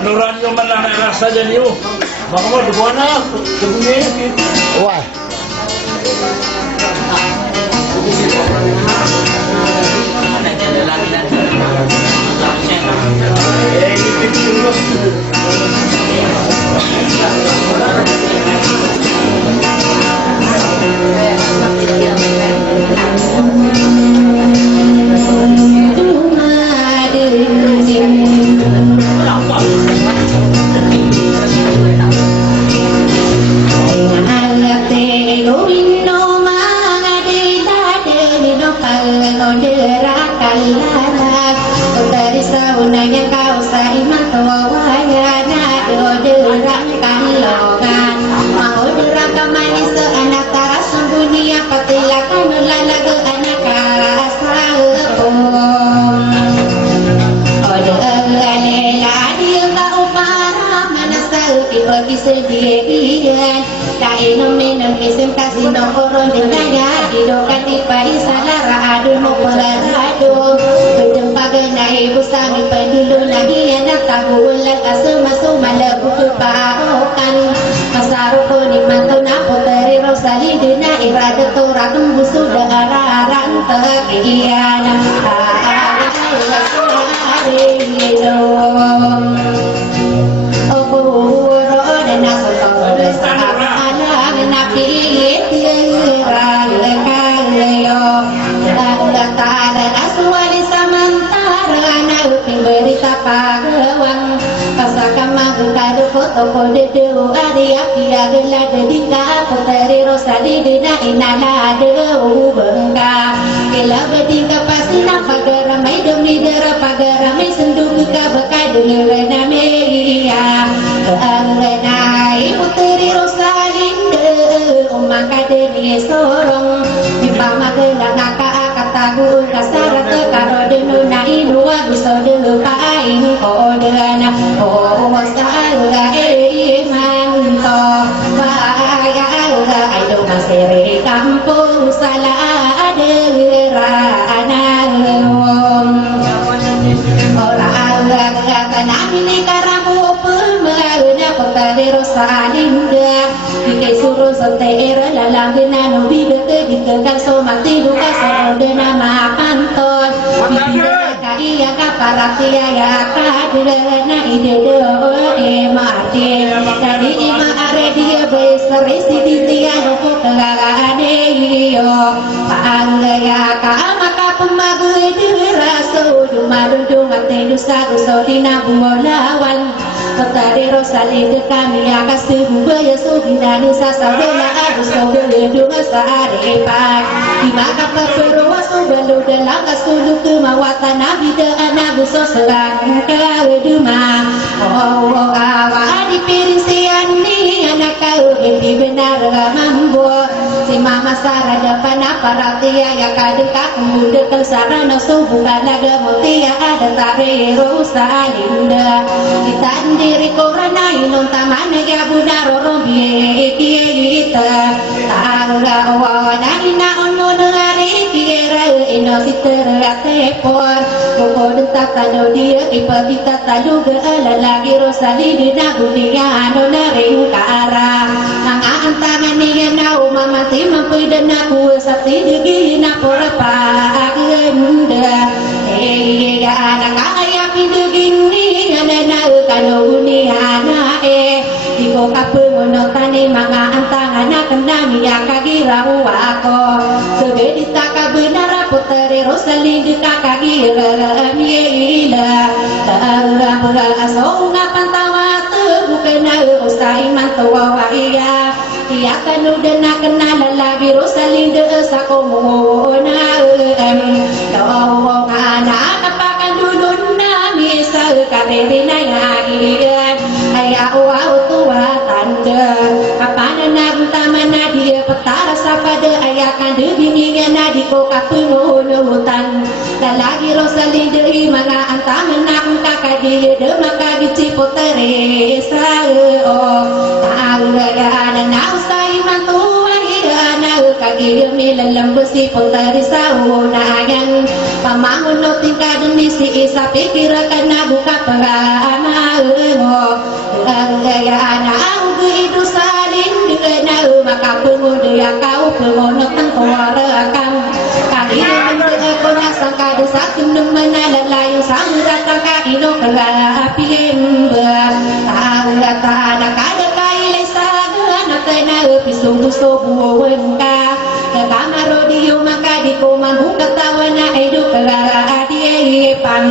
Tanuran yung man lang rasa dyan yun. Baka mo, dubuan na. Dubuan na. Wah. Pamangun no tingkah demi si isa pikir karena buka perana ngo ya anak itu salin dengan maka pengoda kau pengoda tua rekam kali ini kena sangka desa kendung menalan layu sang rata kaino kerapi ember tahu rata anak ada kai sana kena pisung tusuh wengka kamar radio maka di kuman buka tawana hidup kera adiepan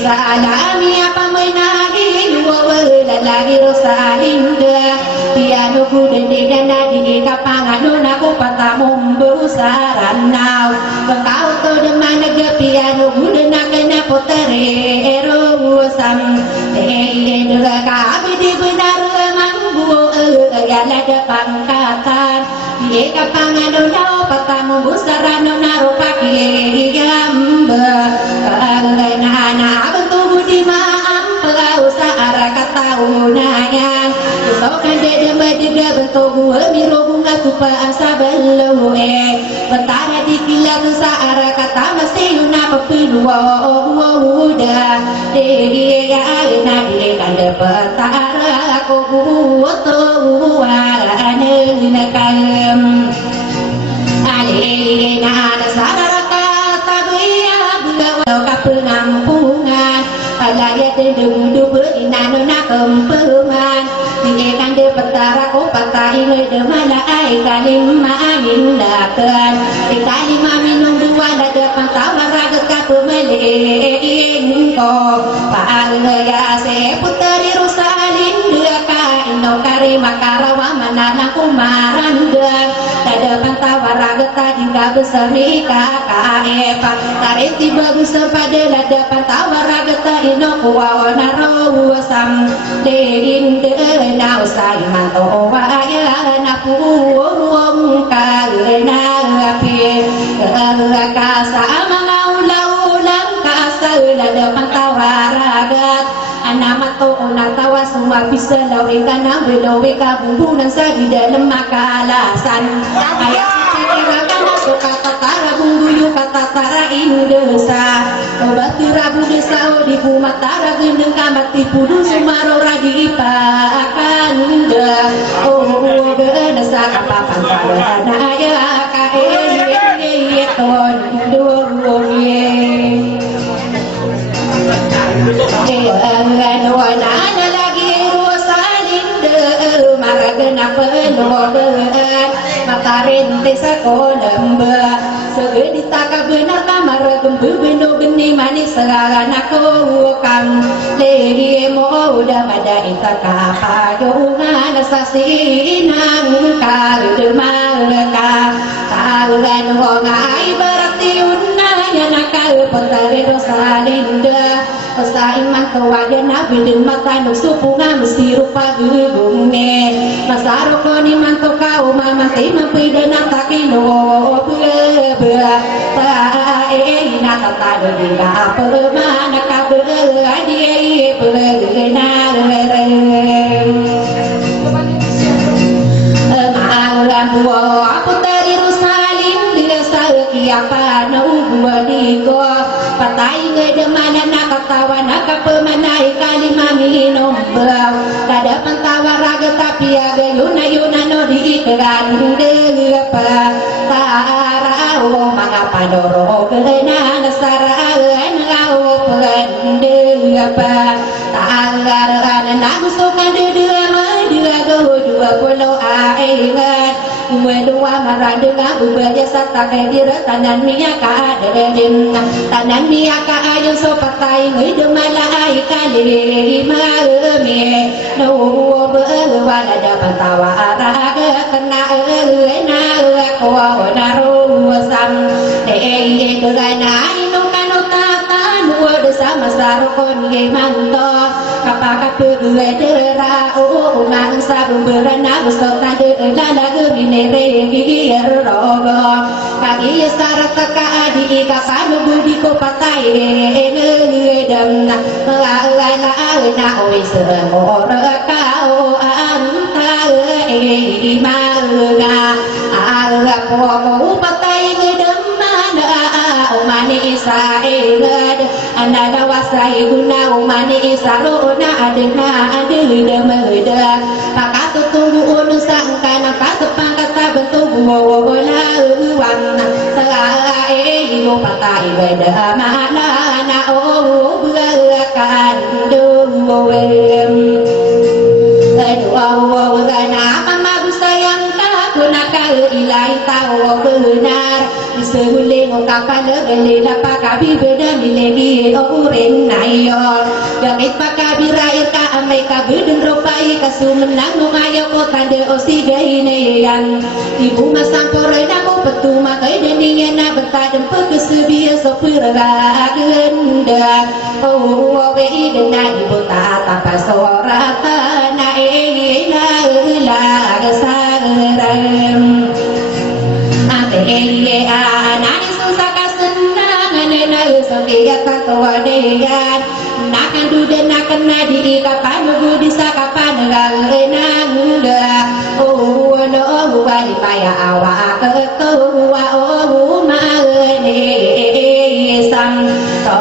salami apa menagi lagi rosalinda piano kuda dengan nadi kapangan aku patamum berusaran now kau tu demana ke piano kuda nak kena potere erosam dera kabi di benar mangbu ya lada pangkatan ye kapangan patamu berusaran naruh pakai gambar anak bentuk di maam usaha kata unayang tokan dia berjaga bentuk miru bunga tupa asa belu betara di kilat usaha kata mesti una pepilu udah dia na dia kan betara aku buat warane nakam alina nasara kata dia buka kapenampungan Alaya tendu berinan nak kempeman dia kan dia petara ko patai ngai de mana ai kalim mamin dakan kalim minum dua ada pantawar raga ka pemele ko pa ya se putari rusalin dia ka ino kare makarawa mana kumaran dan ada pantawar raga tadi ka besar nikah ka pa tarik tiba besar pada ada pantawar raga ino kuwa naro sam dein de nào sai mà tổ ya na pu ka na pie ka sa mau lau lam ka sa la de pantawaragat anak to na tawa semua bisa lawe kana belowe ka bumbu nang sa di dalam makalasan ayat kira kana suka tatara bumbu yu kata tara indesa obat rabu desa di pumatara gendeng kamat tipu sumaro radi pakan oh desa kapapan pada ya kae ton duwe wana lagi ruasalin maragana pelodan matarin desa kolemba segedita ka benar kamar gembu bendo geni manis segala aku kam lehi mo udah pada ita kapayungan sasinang kalmarka talan wongai berarti unaya nakal potare rosalinda Pasaiman kawadan nabi din matanong supunga mesti rupa gubungne masaro ko ni manto kau mamati mapida na takino bela tae na tatado di ka permana ka bela di bela na buo aku tari rusalin dia saki apa nau buo digo patai ngede mana nak katawa nak pemanai kalima minum belau kada pantawa raga tapi aga yuna no diikran depa tarau mangapa doro kelena nasara ngau pendepa tanggaran nangsukan dia dua pulau aingat dua marah dengan ubahnya serta kedira tanan miaka dedim tanan miaka ayo sopatai ngui demalai kali mame no berwala dapat tawa raga kena na ko naru sam dei degana inu kanota tanu sama sarkon ye manto kapaka pedera o mangsa berana beserta de lala gemine regi rogo kaki sarat ka adi ka panu budi ko patai ngedam na na oi semora kau anta imaga ala po patai ngedam na o mani sa egad Anada wasai guna umani sarona adena adeda meda pakatu tunggu unusan kana kasepang kata bentuk wowola uwan tae ibu patai beda mana na o berakan duwem aduh gana mama sayang tak guna kau ilai tahu benar Seguling kapan lebih dapat kabi beda milegi orang nayor. Gakit pakabi rakyat ka amai kabi dan ropai kasu menang mengayo kota de osi gahineyan. Ibu masang porai nako petu makai deninya na bertadem pekesedia sopir gagenda. Oh wei dena ibu tak apa sorata na la gasaram. Ate anani susah kasenang nena sokia katawadean nakan dude nakan nadi kapan nugu disa kapan galenang da oh no wali paya awa ketua oh mane sam to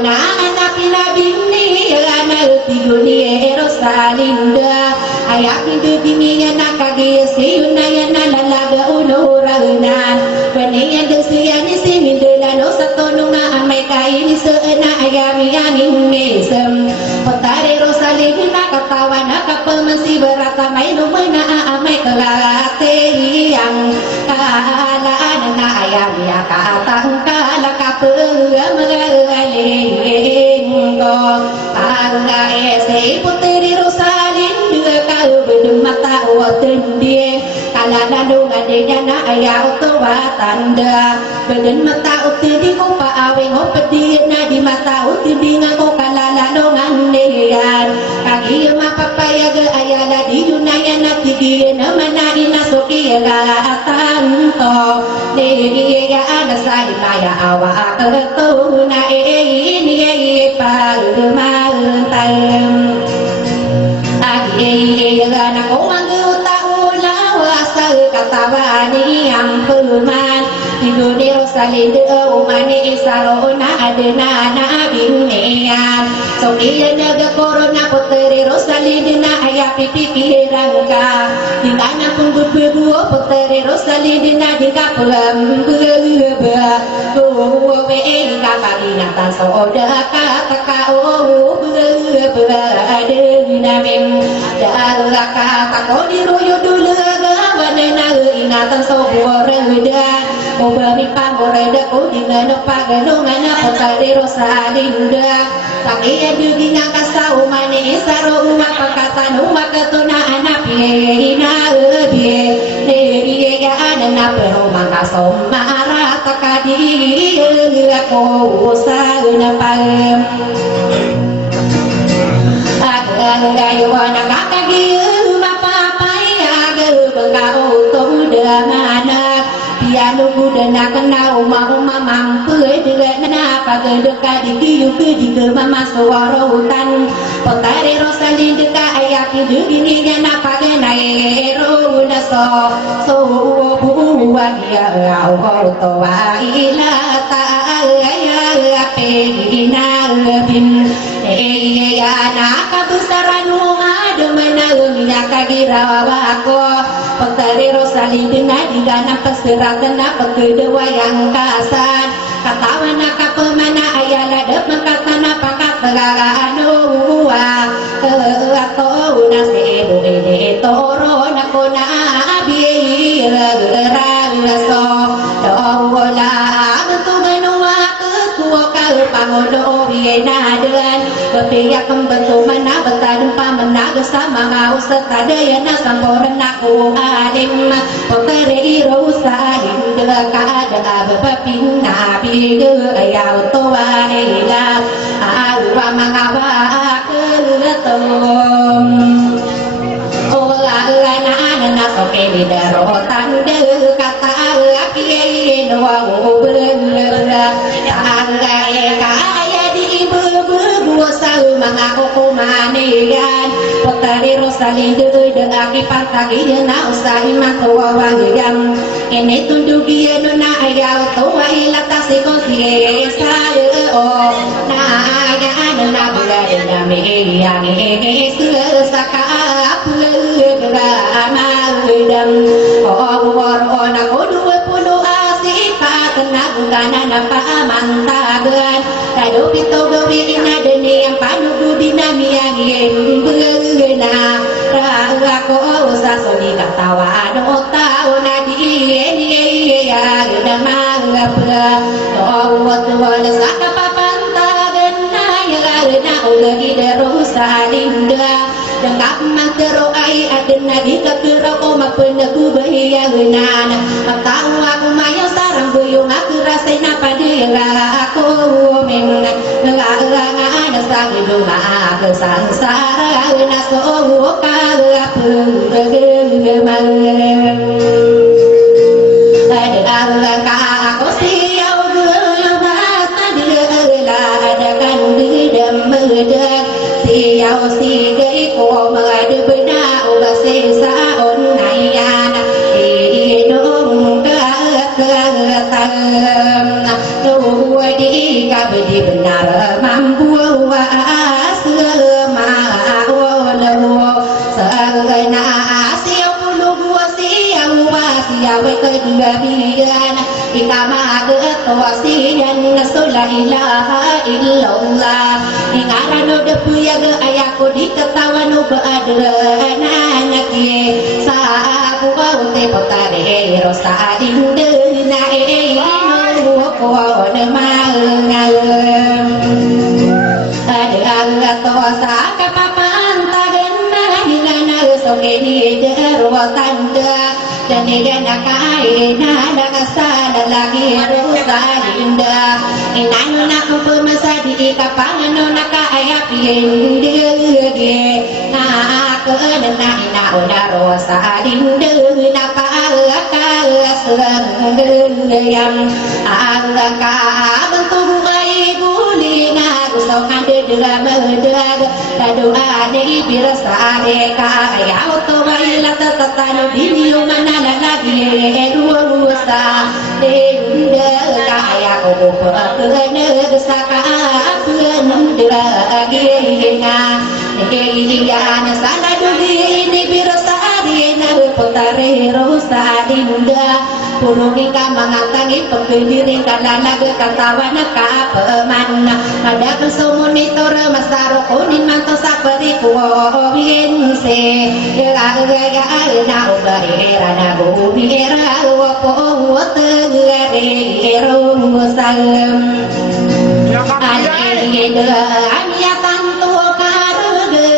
na anak pinabini ana tiguni erosalinda ayak bini nakage siyunaya nalalaga unuran Paniyan desian isi mindela no satonunga amai kain seena ayami aning mesem Potare rosalin nakatawa nakapemasi berata mai lumena amai kelate yang kala na ayami akatang kala kapeleng go kala ese putri rosalin dua kau bermata waten dia kala nandung adenya na ayau tanda badan mata uti di ko pa awing o pedi na di mata uti di nga ko kalala nongan neyan kagi mapapaya ga ayala di yunaya na tigi na manari na soki ga atanto neya ana sa ilaya awa to na ini pa mantan agi ga na ko katawani yang perumahan Tiduni rosalinde umani isarona adena na binnean Sokiya naga korona puteri rosalinde na ayapi pikirangka Dingana pun berbuo puteri rosalinde na dikapulam berba Tuhu wei kapagina tan soda kata kau berba adena mem Dalaka tako diruyu dulu Wanena ingatan sobuor redan Obami pamoreda kudinga no paganungan Potari rosalinda Takiya dugi nga kasau mani Isaro umak pakatan umak ketuna anak Hina lebih Neriye ya anak perumah kasom Marah takadi Ako usaha napagam Agayo anak kakagi Bengkau tong mana piano kuda nak kenal uma mampu dengan kenapa kedekat di ke mama suara hutan potare rosalin dekat ayat hidup ini kenapa kenai rona so buat dia au toa ila ta ya pegina bin ya nak besaranu ada mana minyak kagirawa Potari rosalin dengan digana pesiratan apa kedua yang kasan katawa nak pemana ayala dep mengkatana pakat tegaranuwa atau nasi ini toro nakona abi so dola betul menua ketua kal pangodo biena dan kepiyak membentuk mana betadun pamena bersama mau setadaya nasamporan aku alim poteri rosalin dekat ada bepin nabi ayau toa ila awa mangawa ketum ola ana soke di darotan kata laki doa berla anggai kaya di ibu sal mengaku kumanian potari rosalin aki pantagi na usahi matuwa wangyam ini tundugi na ayau toa ila tasiko siya na ya na bula na me ya nge saka pulga ma dam o na ko du pulu asika kena gana na pa mantagan kado pito gawi na deni yang panu dinami yang beuna ra ko sa soni katawa do tau na di ya gana ma ngapla o wala saka papantagan na ya na ulah di derusa linda dengap mantero ai adena di kakira o mapenaku bahaya genan tahu aku mayo sarang buyung aku rasain apa dia aku memang ada sang hidup aku sangsara na so ka aku gemang ada aku siau gelas dia ada kan di demedak siau si ko madu bena uga sesa on nayana idung tam tu di ka bedi benar mampu wa asma wa sagana siau pulu siau wa ke bian ikama to sian la ilaha illallah ingarano de puya ge ayaku diketawa nu beadana anak ye sa aku te potare rosa inde na no ko ne mangal ada to sa ka papan tagena hilana so ke ni de rotanda dan dia kai na daga sala lagi rosa inde inanu nak pemasa di kapangan nak ayak dia na ke na ina ona rosa inde na pa ka serang yang angka bentuk ai gulinga so kande dela medag doa ni birasa ka ya to baila tatano video mana lagi dua sa inde ka ya ko perne saka perne lagi na ya na sana duli ni birasa na potare rosa inde puluhi ka mangatangi pagdiri ka lalag katawa na ka paman ada monitor masaro kunin manto sakari ko biense ya na ubahira na bubira po tegere salam ania tanto karge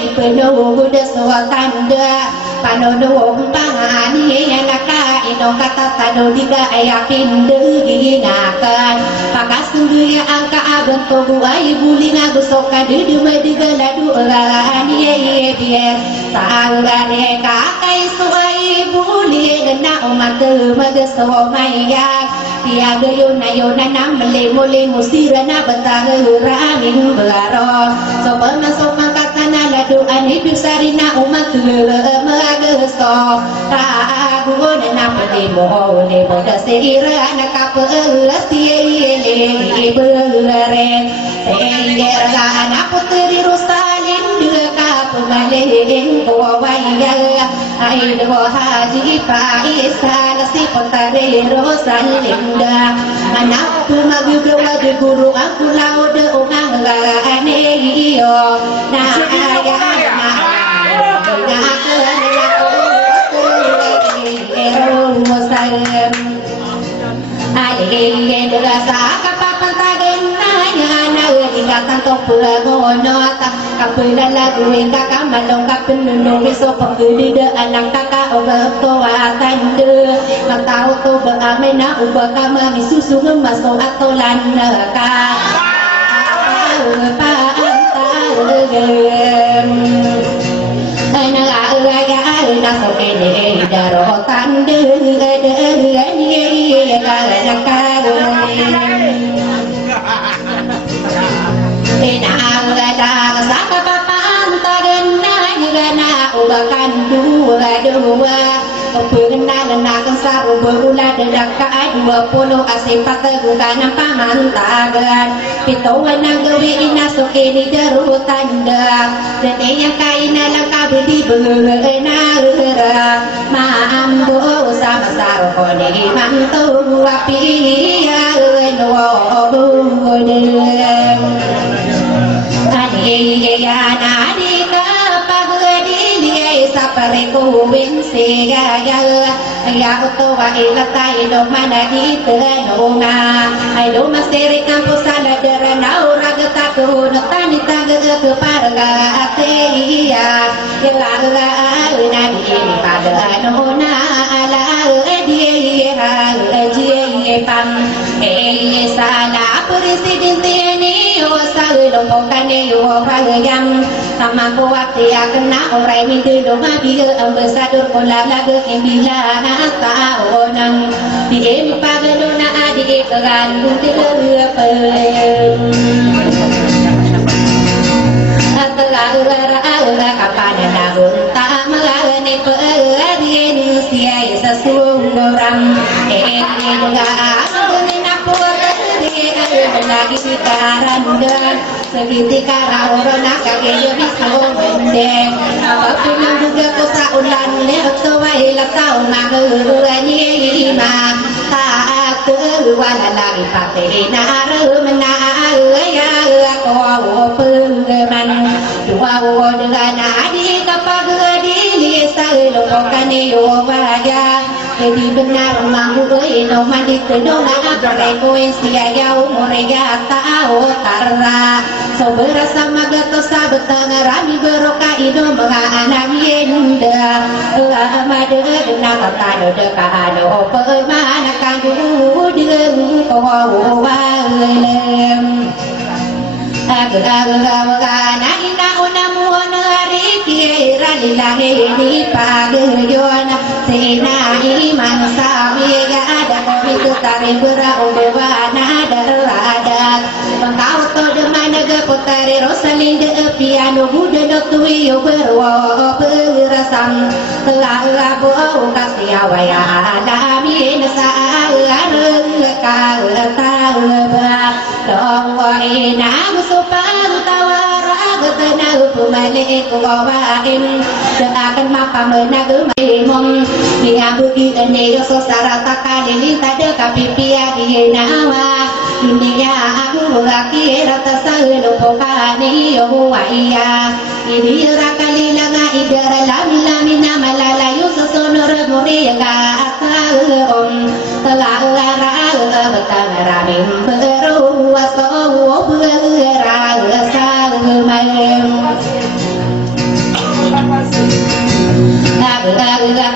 di penuh deswatanda panono pangani anaka ino kata tado diga ayakin degi ngakan pakasungguh angka abento buai bulinga gusoka dudu mediga ladu orani ye biar tanggane kakai suai bulin na umat magaso maya tiaga yona namle mole musira na batanga ramin baro so masuk makatana ladu ani bisarina umat magaso ragu na pati mo ne boda seira na kapelas tiele berere tengera na putri rusalin de kapmalin waya ai de haji paisa nasi potare rosalinda anak magu wadu guru aku laude ungang ane iyo na aya na Muslim ai dera sa kapapan tagena na ingatan to pulagono ta kapila lagu inga kamalong kapinno so pagdi de alang kaka oga to atande matao to baamena uba kama misusu maso atolan ka pa na so ke de daro tande ni ka ubakan dua pernah nak saru berulah dedak 20 asipat bukan pamantagan pituan ng gawi inasukin ni darutanda dan yang kain lang kabudi benara maambo sama saro ko ni mantu api ya no budem ani ya nadi ka pagdi dia sapare ko wense ya ya to wa ilatai do manadi tenonga ai do masere campo sala derana uragata ko tani taga ke parga ateia ya nadi ni pada nona ala dia dia pam sana presidente ni o salo pokane yo bagam sama ko waktu ya kena orang itu do mati ambasador kola lagu bila tahunan di pagadona adik kegan atala kapan nahun tak melani perien siai sesungguram enggak lagi karanda seketika orang kagak bisa mendeng apa yang juga kesaulan lewat tuai latau mangurangi lima tak keluar lagi pakai naru menaru ya kau pengeman dua dengan adik kapagadi selalu bukan yo wajah jadi benar mahu no mandi kedona frekuensi jauh mereka tahu karena soberasa magato sabetang rami berokah itu menganak yenda amade nama tado dekano pemanakan dulu dengan kau walem agak-agak ina unamu nari kira dilahi di pagyon sena iman sami ga ada komit tari berau bewana daradat pengkau to de mana ga potare rosalinda piano buda do tuyo berwa berasam telah labu kasih awaya alami nasa areng ka talba dong ina supang tawara getena pumale ko wain akan mapa menagu mom dia budi ene yo sosara takali tade kapipia nawa dunia aku laki rata salo pokani yo waya ini rakali langa idara lamina malala yo sosonor muri ka akal telah lara betang ramim beru waso berara salmem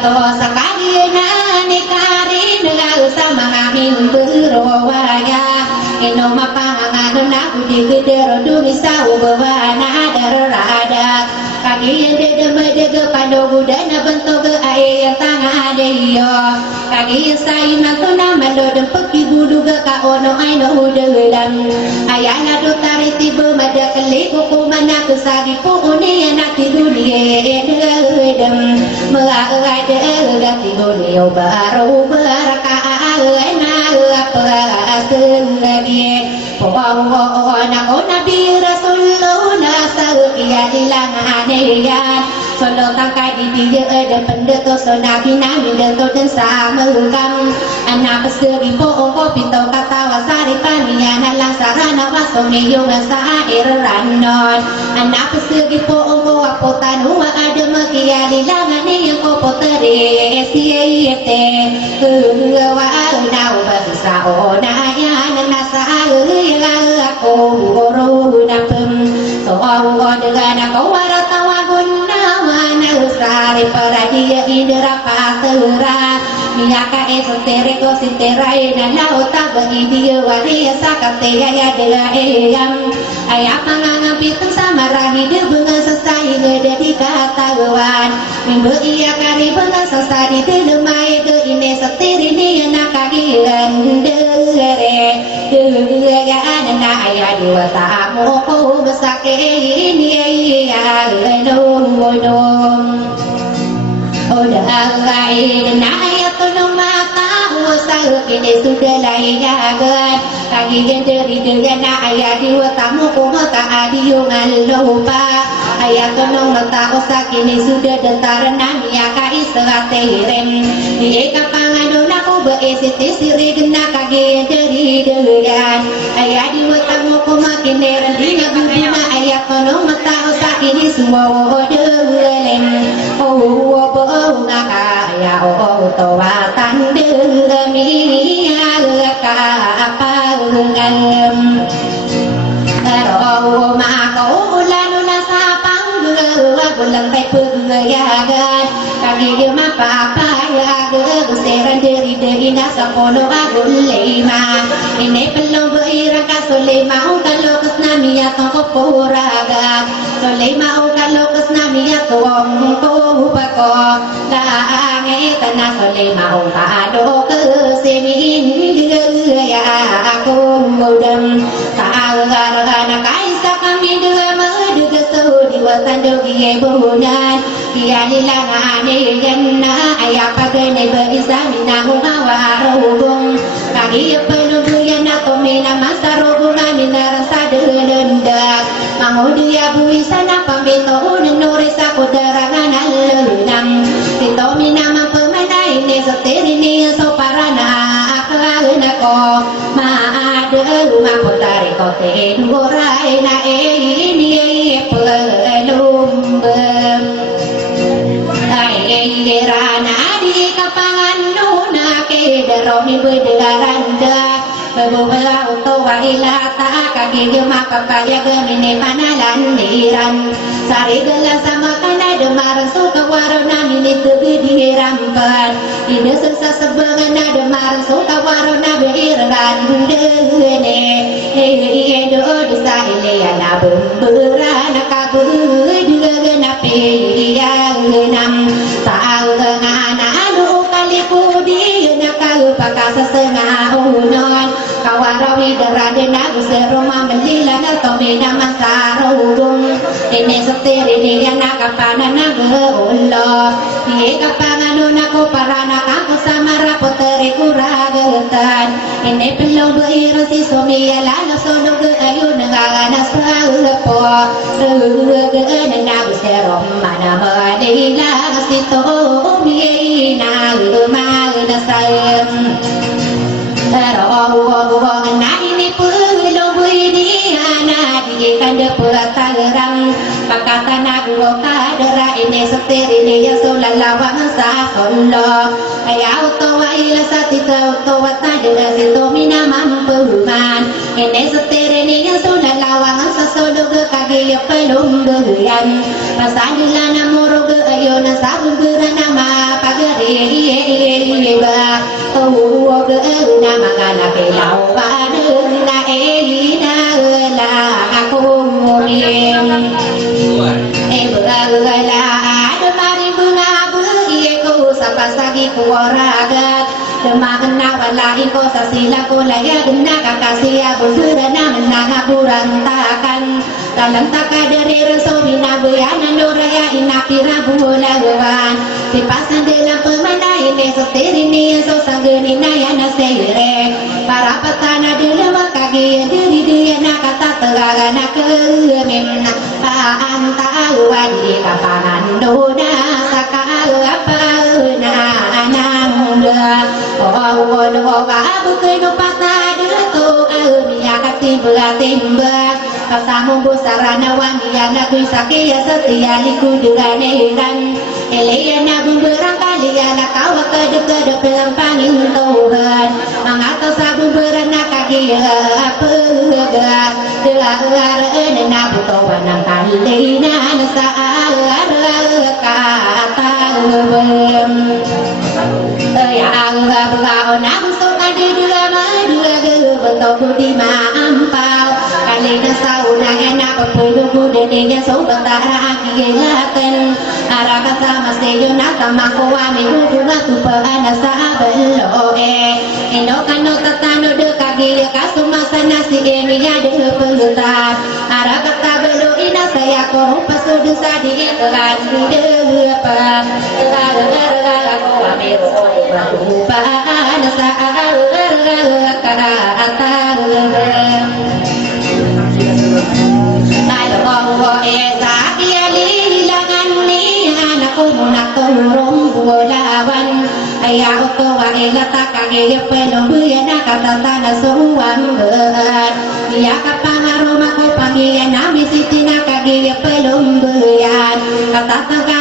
to sakali nani karin lalu sama amin berwaya eno mapangan aku di gedero dumi sau bewana darada kaki yang dede pando budana bentuk air yang tangah deyo kaki sai mantu nama do dempeki budu ka ono aino udelam ayana do tari tibe mada kali kuku mana kesagi pu uni anak di dunia edem melagade gati dunia baru berkah ena apa sendiri powo nak nabi rasulullah nasakia ilang aneya solo tangkai di dia ada pendeto sonabi nami deto dan sama gam anak segi poong kopi to kata wasari paniana lang sarana wasoni yung sa iranon anak segi poong ko apotan huwa ada makia lilangan yang ko poteri siete wa nau basa ona ya nasa aku guru napem so dengan aku waratawagun sari paradia indra patera miaka esotere ko sinterai na lauta bagi dia waria sakate ya dela eyam ayah mangangapit sama rahi dia bunga sesai ngede di katawan mimbu iya kari bunga sesai di lemai ke ini setiri ni nak kagiran dere dere na ayah dua tamu ko besake ini ya nung udah lain na ayat nung mata usah ini sudah layagan kaki yang dari dengan ayat dua tamu kuma tak adiungan lupa ayat tonong mata osak ini sudah dentaran ya kai seraterem di kapangan aku beresiti siri gena kaki yang dari dengan ayat dua tamu kuma kini rendina guna ayat tonong mata osak ini semua dengan oh ngakaya oh tawatan demi ka apa ngam ro ma ko lanu na sa pang bulan tay pung ya gan kagi ma pa pa ya ge seran dari na sa kono agul lema ini pelong beira ka solema kalau kesnami ya to poraga solema kalau kesnami ya to ko pa ko la ngai tanah solema ka do ke semin ya aku mudam na kaisa kami dua madu kesu di watan dogi bunan dia hilang ane ganna ayah pakai berisa minahu awarubung kaki penuh yang aku mina masa rubungan mina rasa denda mau dia buisa na pambito nuri saku derangan alunam itu mina mampu ini setir ini soparana ko maade maputari kote nurai na ini pelum ai rana di kapangan nuna ke deroni bedaranda bebuha uto waila ta kaki jema papaya gemine panalan diran sari gelas sama kana demar suka warna ini tubi dirampan ini susah sebengana demar suka warna beriran dene do desa ile ana bumburana kabu degena pe yang nam sa ngana anu kali pudi na kau pakasa setengah unon kawarawi derade nagu seroma melila na tomena masarudung ini setir ini yang nakapana nagu ulo ini kapanganu naku parana kaku sama rapoteri kuragetan ini pelong beira si somia lalu sono ke ayu negara serupo ruge nagu seroma na melila si tomi nagu magna sayem na ini pelong ini anak di kanda pelatangan pakatan aku kadera ini setir ini yang solalawang sa solo ayah auto waila satita auto watadera situ mina mampuman ini setir ini yang solalawang sa solo ke kaki ya pelong geyan pasanila namuro ke ayo na sabun nama pagari ba oh ke nama kana pelau padena elina la aku muriem beragala ada mari bungabu ieko sapasagi kuaraga demagna wala iko sasila ko laya gna kakasia bundurana menanga burantakan dalam takadere resomina buyana noraya inapira bulawan dipasan dalam pemandai ini setir ini so sanggeni nayana seire para petana dalam kaki diri dia nak kata teragana kememna anta wadi kapangan dona saka apa na anamda oh babu keno pasada to ya kati beratimba kasamu busarana wangi yang nak sakit ya setia liku dengan Eliana bumberang kali anak kau kedep pelampangin Tuhan mengatas sabu beranak kaki apa gak delar enak butuh nang kali nasa kata bem ya Allah berau nafsu kadi dua betul di mampau kali nasa unang enak berpuluh deninya sebentar akilaten arah sama seyo nata makuwa mihubungan tupaan sa beloe enokan no tatano de kagi kasumasa nasi emiya de pelutas arah kata belo ina saya ko pasudu sadi telan de apa tegara ko amiru tupaan sa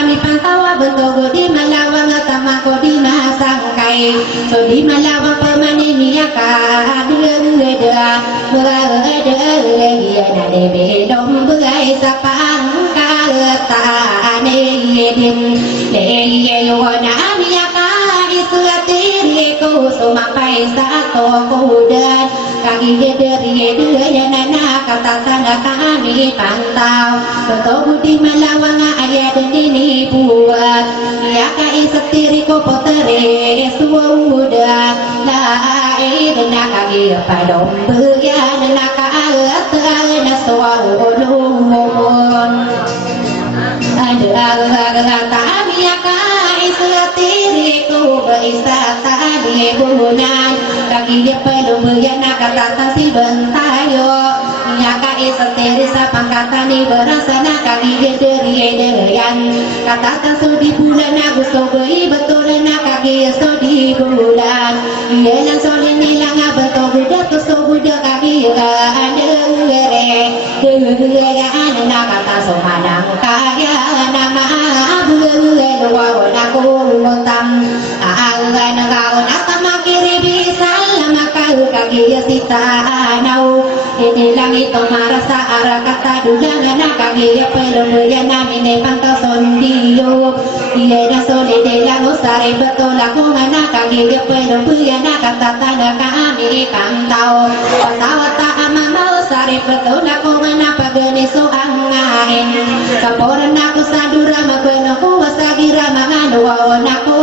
kami pantau bentuk di malawang tamako di masangkai so di malawang pemaninia ka dengeda berada ya nade bedom begai sapang kaletane yedin le yona miaka isuati ko sumapai sato kudan kaki dari ya nana kata tanda kami pantau bentuk di malawang ayat ini buat ya kai setiri ko potere suuda lai dena kagi padom ya dena ka na suarulun ada kami ya kai setiri ko beisata di bulan kagi padom ya na kata si bentayo ya kai setiri sapang kata ni berasana kagi derian katakan sudi bulan Agustus beri betul nak kaki sudi bulan ialah solin hilang betul budak tu budak kaki ada gere anak kata somadang kaya nama bulan dua aku mutam agan kau nak makiri bisa lama kau kaki sita nau ini langit marasa arah kata dulang nak kaki pelum ya namine pangka sondio dia na sole de la gozare betul aku mana kaki pelum ya nak kata tanda kami kantau pasawata amama sare betul aku mana pagane so angain kaporan aku sadura magano ku wasagira mangano aku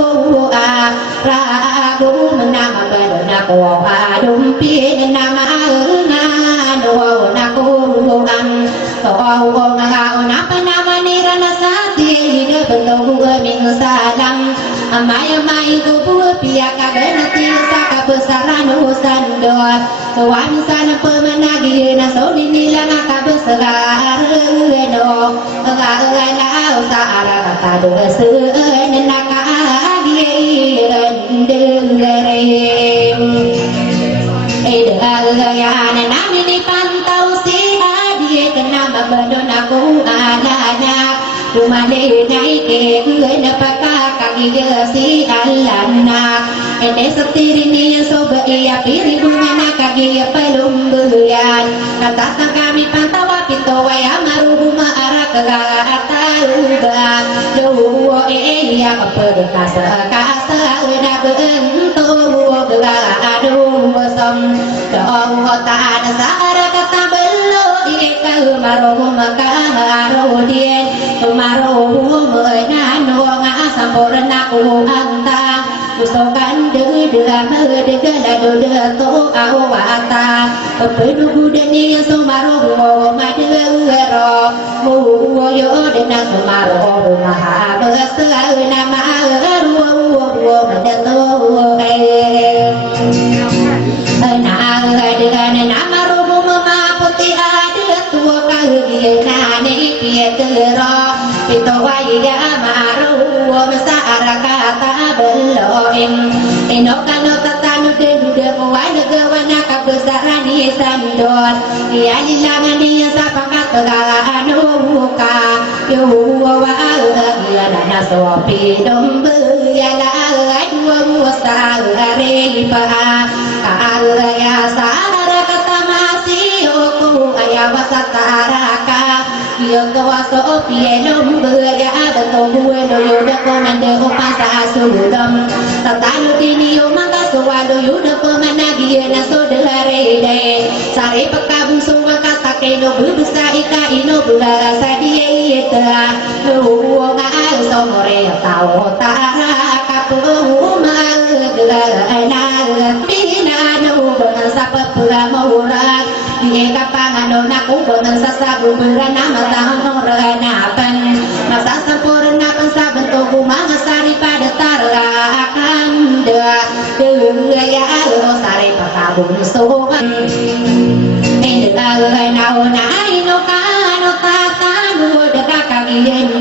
ragu menama badan aku adumpi nama aku bukan kau apa nama nirana sati hidup bentuk minggu salam amai kubu pihak kagenati saka besaran usan doa suami sana pemenagi nasodi nilang besar do enggak usara kata doa senaka dia dengerin ya namini pantau si adie kenapa badon aku anak rumah naik ke napaka kaki si alana ene setiri ni soba ia piri bunga kaki pelum belian kata kami pantau pito waya maru arah ke gata ubah doa ia kepedekas kasa na bentuk geladu som doa tak ada sara kata belo ia maru maru dia maru menanu ngasampurna ku anta usokan dega dega to awata pedugu deni sumaru madero mu yo dena sumaru maha besar nama ruo mendato dengan nama rumu mama putih ada tua kali nane pietero pito waya maru besar kata beloin enokano tatanu de wana gawana kabesaran di sandor dia hilangan dia sapangat anu muka yo wa ya na sopi dombe ya la dua sare pa ya sara kata masih aku ayah wasataraka dia kawaso pielom berada betul gue doyo komando pasa sulum tatanu tinio maka suwado yuda pemanagi na sodare de sare pekabu suwa kata keno berusa ika ino berasa dia ita nuwo ga somore tao tara kapu mal gelana bina no berasa pepula maurat dia kapangan aku dengan sasabu berana matahon renapan masa sempurna pensa bentuk masari pada tarakan dua ya sari bụng số nên được ơi nào nãy nó ca nó ta ta đua được ca càng yên